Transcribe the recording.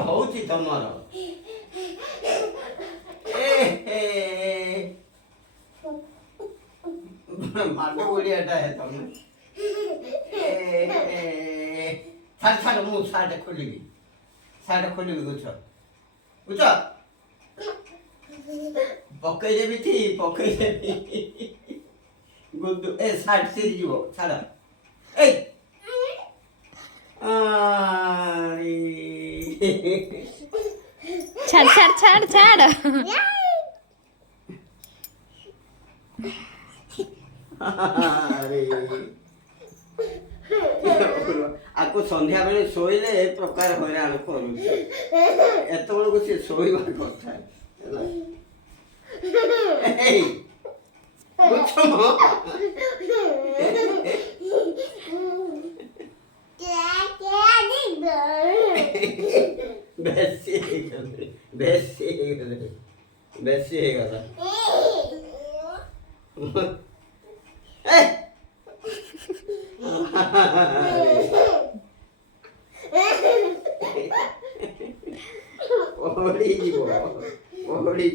ହଉଛି ତମର ମାଡ଼ ଗୋଳିଆଟା ତମେ ଛାଡ଼ ମୁଁ ସାର୍ଟ ଖୋଲିବି ବୁଝ ପକେଇଦେବି ଗୁଦୁ ସାର୍ଟ ସିରିଯିବ ଛାଡ଼ ଏଇ ଛାଡ଼ ଆକୁ ସନ୍ଧ୍ୟାବେଳେ ଶୋଇଲେ ଏ ପ୍ରକାର ହଇରାଣ କରୁଛି ଏତେବେଳକୁ ସେ ଶୋଇବା କଥା ହେଲା ବେଶୀ ହେଇଗଲା ପଡ଼ିଯିବ